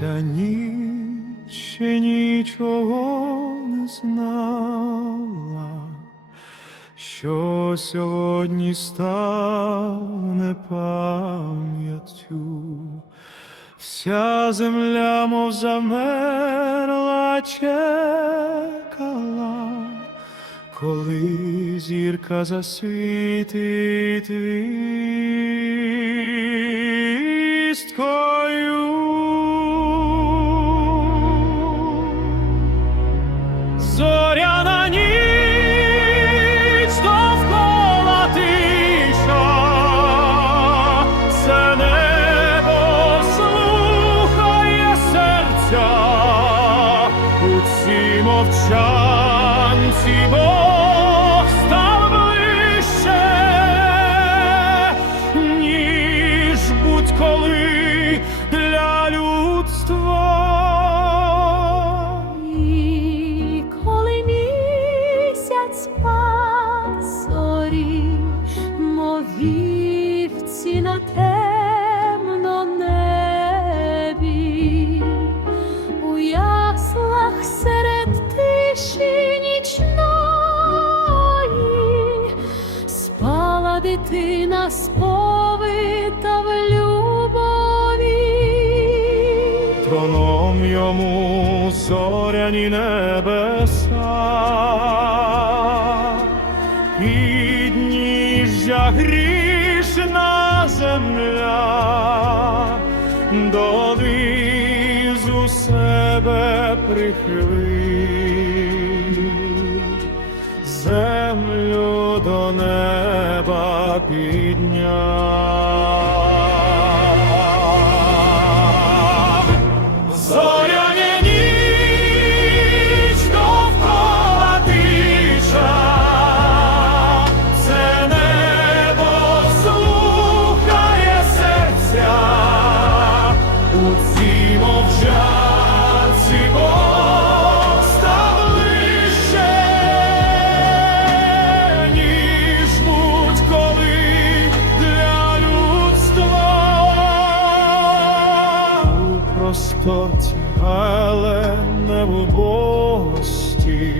Ця ніч ще нічого не знала, що сьогодні стане пам'яттю. Вся земля, мов замерла, чекала, коли зірка засвітить мовчанці Бог став ніж будь-коли для людства. Коли місяць спас зорі, мов на темно сповита в любові. Троном йому зоряні небеса, підніжжя грішна земля, донизу себе прихили, землю до неба підняв. Простоті, але не в убогості,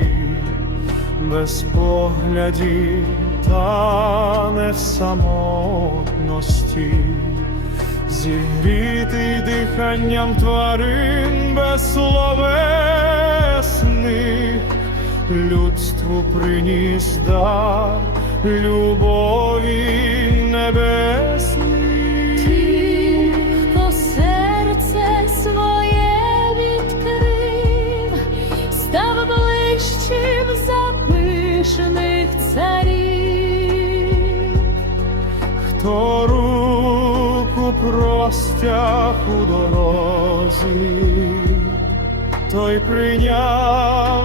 без поглядів та не в самотності, зігрітий диханням тварин безсловесних, людству приніс дар любові небесних. Пишних царів. Хто руку простяг у дорозі, той прийняв